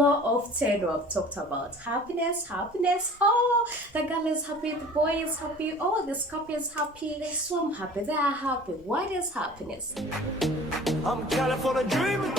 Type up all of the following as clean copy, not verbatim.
more often we've talked about happiness. Oh, the girl is happy, the boy is happy, oh, this couple is happy, they swim happy, they are happy. What is happiness? I'm California dreaming.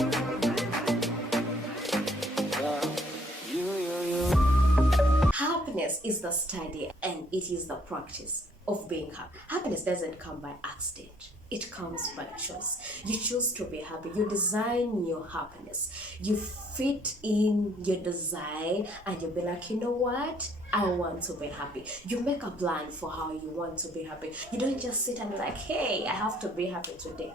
Happiness is the study and it is the practice of being happy. Happiness doesn't come by accident. It comes by choice. You choose to be happy. You design your happiness. You fit in your design and you'll be like, you know what? I want to be happy. You make a plan for how you want to be happy. You don't just sit and be like, hey, I have to be happy today.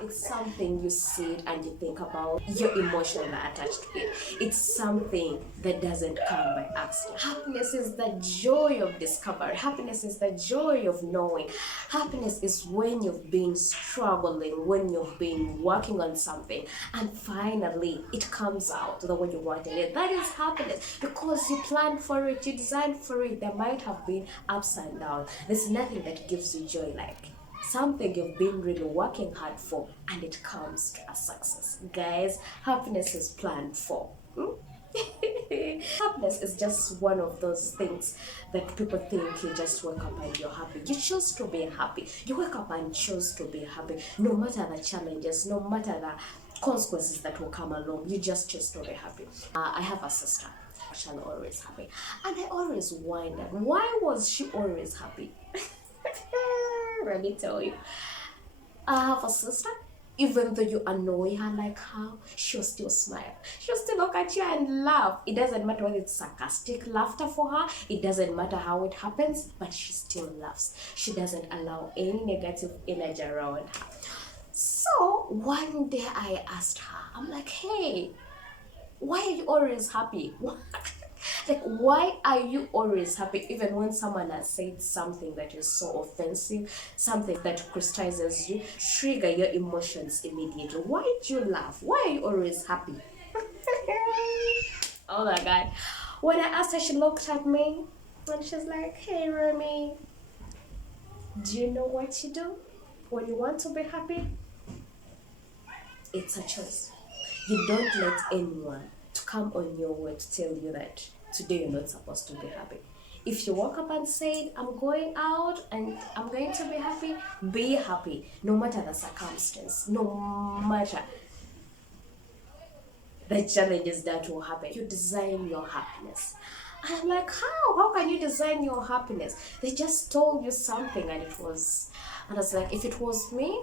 It's something you sit and you think about. Your emotions are attached to it. It's something that doesn't come by accident. Happiness is the joy of discovery. Happiness is the joy of knowing. Happiness is when you've been struggling, when you've been working on something, and finally it comes out the way you wanted it. That is happiness because you planned for it, you designed for it. There might have been ups and downs. There's nothing that gives you joy like something you've been really working hard for and it comes to a success. Guys, happiness is planned for. Happiness is just one of those things that people think you just wake up and you're happy. You choose to be happy. You wake up and choose to be happy. No matter the challenges, no matter the consequences that will come along, you just choose to be happy. I have a sister. She's always happy. And I always wondered, why was she always happy? Let me tell you. I have a sister. Even though you annoy her like how, she'll still smile. She'll still look at you and laugh. It doesn't matter whether it's sarcastic laughter for her. It doesn't matter how it happens, but she still laughs. She doesn't allow any negative energy around her. So one day I asked her, I'm like, hey, why are you always happy? Like, why are you always happy even when someone has said something that is so offensive, something that criticizes you, trigger your emotions immediately? Why do you laugh? Why are you always happy? Oh my God. When I asked her, she looked at me and she's like, hey, Remy, do you know what you do when you want to be happy? It's a choice. You don't let anyone to come on your way to tell you that today you're not supposed to be happy. If you woke up and said, I'm going out and I'm going to be happy, no matter the circumstance, no matter the challenges that will happen. You design your happiness. And I'm like, how? How can you design your happiness? They just told you something and I was like, if it was me,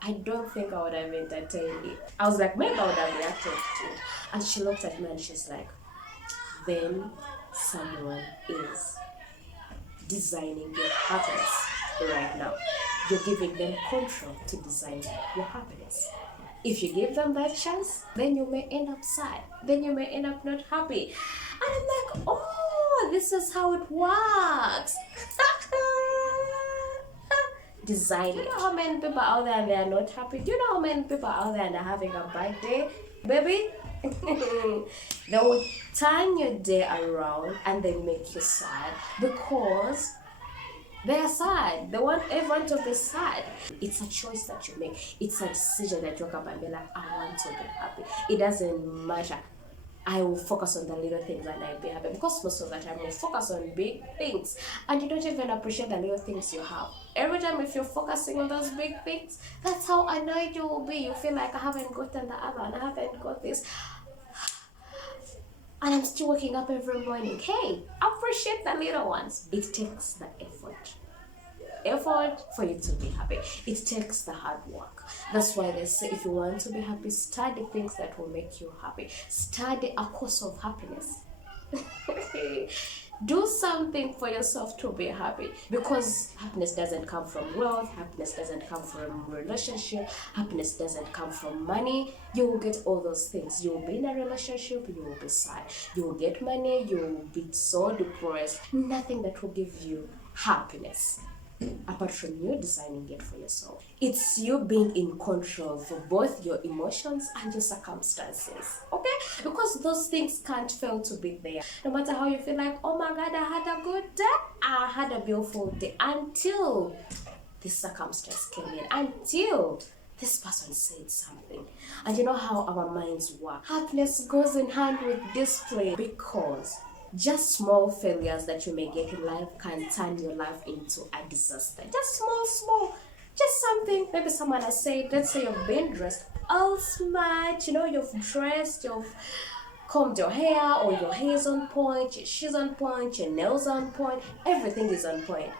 I don't think I would have entertained it. I was like, maybe I would have reacted to it. And she looked at me and she's like, then someone is designing your happiness right now. You're giving them control to design your happiness. If you give them that chance, then you may end up sad. Then you may end up not happy. And I'm like, oh, this is how it works. Design it. Do you know how many people out there and they are not happy? Do you know how many people out there and are having a bad day? Baby, they will turn your day around and they make you sad because they are sad. They want everyone to be sad. It's a choice that you make. It's a decision that you wake up and be like, I want to be happy. It doesn't matter. I will focus on the little things and I'll be happy because most of the time we'll focus on big things and you don't even appreciate the little things you have. Every time if you're focusing on those big things, that's how annoyed you will be. You feel like I haven't gotten the other and I haven't got this. And I'm still waking up every morning. Hey, appreciate the little ones. It takes the effort for you to be happy. It takes the hard work. That's why they say if you want to be happy, study things that will make you happy. Study a course of happiness. Do something for yourself to be happy because happiness doesn't come from wealth, happiness doesn't come from relationship, happiness doesn't come from money. You will get all those things. You will be in a relationship, you will be sad. You will get money, you will be so depressed. Nothing that will give you happiness apart from you designing it for yourself. It's you being in control for both your emotions and your circumstances, okay? Because those things can't fail to be there. No matter how you feel like, oh my God, I had a good day, I had a beautiful day, until this circumstance came in, until this person said something. And you know how our minds work. Happiness goes in hand with display, because just small failures that you may get in life can turn your life into a disaster. Just small, just something. Maybe someone has said, let's say you've been dressed all smart, you've dressed, you've combed your hair, or your hair's on point, your shoes on point, your nails on point, everything is on point.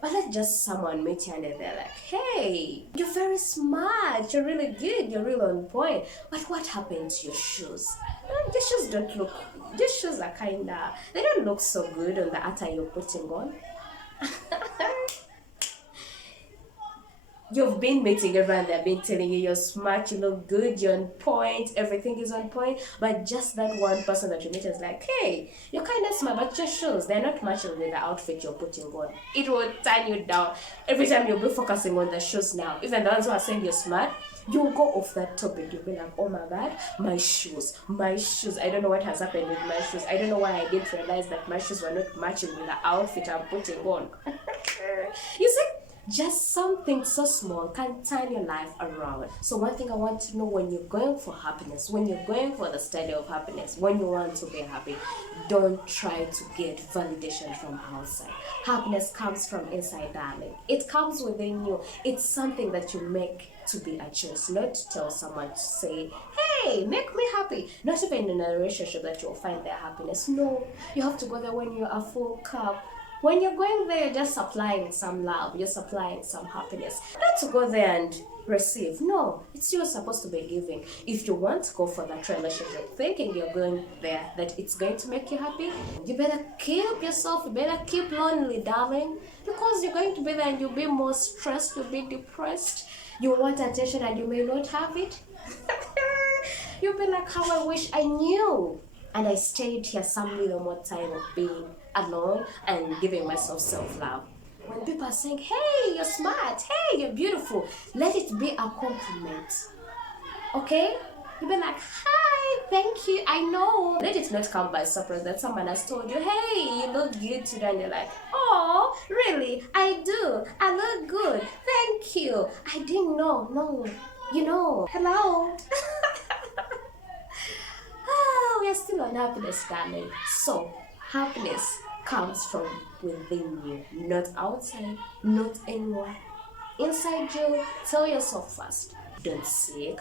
But let just someone meet you and they're like, hey, you're very smart, you're really good, you're really on point. But what happened to your shoes? Your shoes don't look, your shoes are kinda, they don't look so good on the attire you're putting on. You've been meeting everyone, they've been telling you you're smart, you look good, you're on point, everything is on point, but just that one person that you meet is like, hey, you're kind of smart, but your shoes, they're not matching with the outfit you're putting on. It will turn you down. Every time you'll be focusing on the shoes now, even the ones who are saying you're smart, you'll go off that topic. You'll be like, oh my god, my shoes, I don't know what has happened with my shoes. I don't know why I didn't realize that my shoes were not matching with the outfit I'm putting on. You see, just something so small can turn your life around. So one thing I want to know, when you're going for happiness, when you're going for the study of happiness, when you want to be happy, don't try to get validation from outside. Happiness comes from inside, darling. It comes within you. It's something that you make to be a choice, not to tell someone to say, hey, make me happy. Not even in a relationship that you'll find their happiness. No, you have to go there when you're a full cup. When you're going there, you're just supplying some love, you're supplying some happiness. Not to go there and receive. No, it's you're supposed to be giving. If you want to go for that relationship thinking you're going there that it's going to make you happy, you better keep yourself, you better keep lonely, darling, because you're going to be there and you'll be more stressed, you'll be depressed, you want attention and you may not have it. You'll be like, how I wish I knew. And I stayed here some little more time of being alone and giving myself self-love. When people are saying, hey, you're smart, hey, you're beautiful, let it be a compliment. Okay? You'll be like, hi, thank you, I know. Let it not come by surprise that someone has told you, hey, you look good today. And you're like, oh, really? I do. I look good. Thank you. I didn't know. No, hello. We are still on happiness, darling. So, happiness comes from within you, not outside, not anywhere. Inside you, tell yourself first. Don't seek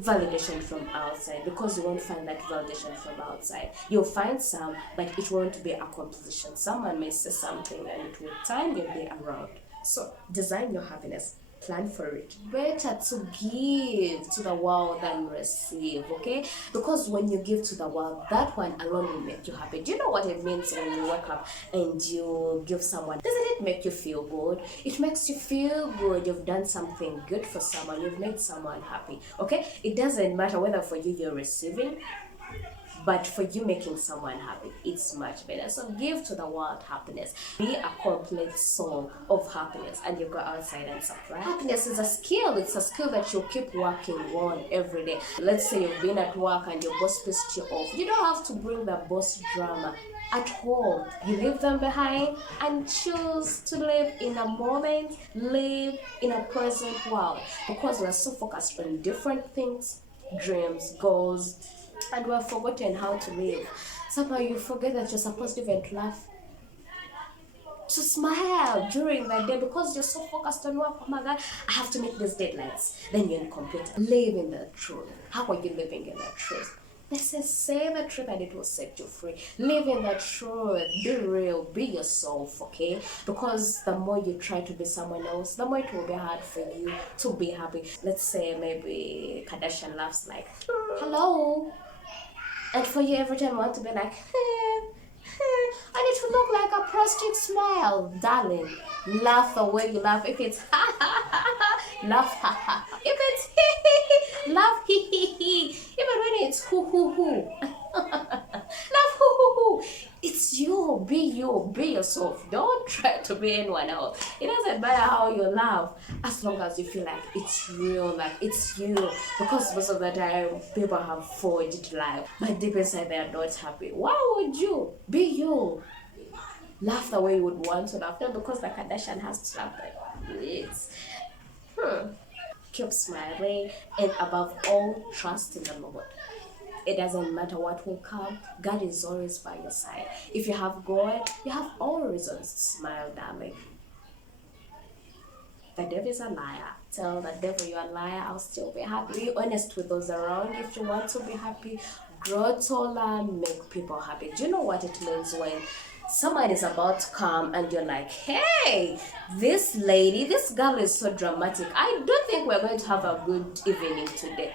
validation from outside, because you won't find that validation from outside. You'll find some, but it won't be a competition. Someone may say something and it will turn your day around. So, design your happiness. Plan for it. Better to give to the world than receive, okay? Because when you give to the world, that one alone will make you happy. Do you know what it means when you wake up and you give someone? Doesn't it make you feel good? It makes you feel good. You've done something good for someone. You've made someone happy, okay? It doesn't matter whether for you you're receiving, but for you making someone happy, it's much better. So give to the world happiness. Be a complete soul of happiness, and you go outside and supply. Happiness is a skill. It's a skill that you keep working on every day. Let's say you've been at work and your boss pissed you off. You don't have to bring the boss drama at home. You leave them behind and choose to live in a moment, live in a present world. Because we're so focused on different things, dreams, goals, and we have forgotten how to live. Somehow you forget that you're supposed to even laugh, to smile during the day, because you're so focused on work. Oh my god, I have to meet these deadlines. Then you're in computer. Live in the truth. How are you living in the truth? They say the truth and it will set you free. Live in the truth. Be real. Be yourself, okay? Because the more you try to be someone else, the more it will be hard for you to be happy. Let's say maybe Kardashian laughs like, hello. And for you, every time you want to be like, and it will look like a prostate smile. Darling, laugh the way you laugh. If it's ha ha ha ha, laugh ha ha. If it's he he, laugh he he he. Even when it's hoo hoo hoo, laugh hoo hoo hoo. It's you. Be yourself. Don't try to be anyone else. It doesn't matter how you laugh, as long as you feel like it's real, like it's you. Because most of the time, people have forged life, but deep inside they are not happy. Why would you? Be you. Laugh the way you would want to laugh, not because the Kardashian has to laugh like this. keep smiling, and above all, trust in the Lord. It doesn't matter what will come, God is always by your side. If you have God, you have all reasons to smile, darling. The devil is a liar. Tell the devil you're a liar, I'll still be happy. Be honest with those around you. If you want to be happy, grow taller, make people happy. Do you know what it means when someone is about to come and you're like, hey, this lady, this girl is so dramatic. I don't think we're going to have a good evening today.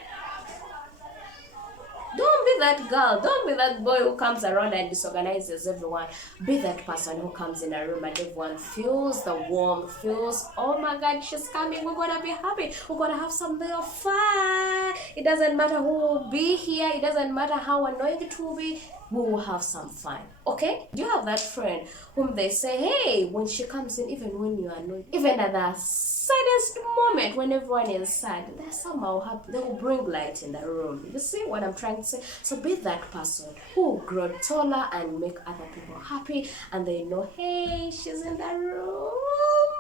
Don't be that girl. Don't be that boy who comes around and disorganizes everyone. Be that person who comes in a room and everyone feels the warmth, feels, oh my God, she's coming. We're going to be happy. We're going to have some little fun. It doesn't matter who will be here. It doesn't matter how annoying it will be. We will have some fun. Okay? Do you have that friend whom they say, hey, when she comes in, even when you are annoyed, even at the saddest moment when everyone is sad, they're somehow happy. They will bring light in the room. You see what I'm trying to say? So be that person who will grow taller and make other people happy, and they know, hey, she's in the room.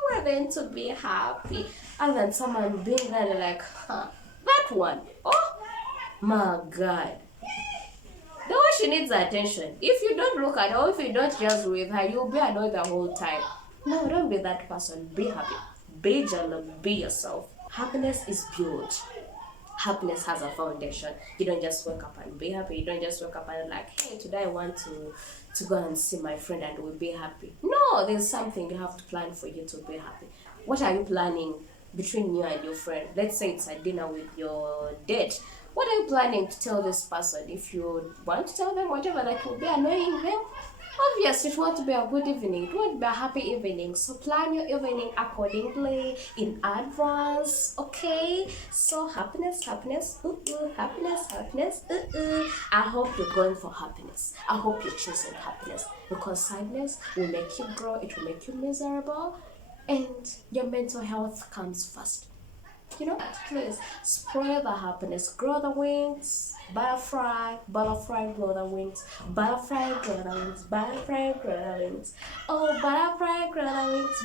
We're going to be happy. Other than someone being there like, huh, that one. Oh my God. The way she needs attention. If you don't look at her, or if you don't just with her, you'll be annoyed the whole time. No, don't be that person. Be happy. Be gentle. Be yourself. Happiness is built. Happiness has a foundation. You don't just wake up and be happy. You don't just wake up and like, hey, today I want to go and see my friend and we'll be happy. No, there's something you have to plan for you to be happy. What are you planning between you and your friend? Let's say it's a dinner with your date. What are you planning to tell this person? If you want to tell them whatever that will be annoying them, obviously it won't be a good evening. It won't be a happy evening. So plan your evening accordingly in advance. Okay? So happiness, happiness, happiness, happiness. I hope you're going for happiness. I hope you're choosing happiness, because sadness will make you grow. It will make you miserable, and your mental health comes first. You know, please spread the happiness, grow the wings, butterfly, butterfly, grow the wings, butterfly, grow the wings, butterfly, grow the wings, oh, butterfly, grow the wings.